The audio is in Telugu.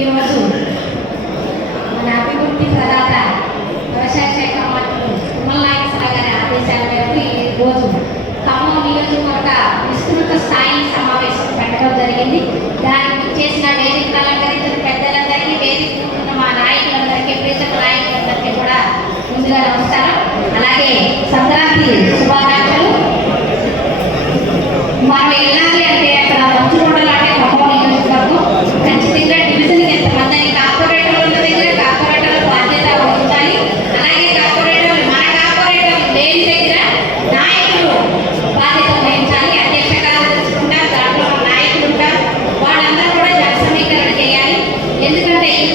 ఈరోజు మన అభివృద్ధి ప్రదాత వ్యవసాయ శాఖ మంత్రులు తుమ్మల నాగేశ్వర గారి ఆదేశాల మేరకు ఈరోజు ఖమ్మం నియోజకవర్గ విస్తృత స్థాయి సమావేశం పెట్టడం జరిగింది. దానికి చేసిన వేదిక అలంకరించిన పెద్దలందరికీ వేదిక ఉన్న మా నాయకులందరికీ ప్రేక్షక నాయకులందరికీ కూడా ముందుగా నమస్కారం. అలాగే సంక్రాంతి శుభాకాంక్షలు. మరి ఎందుకంటే ఇంత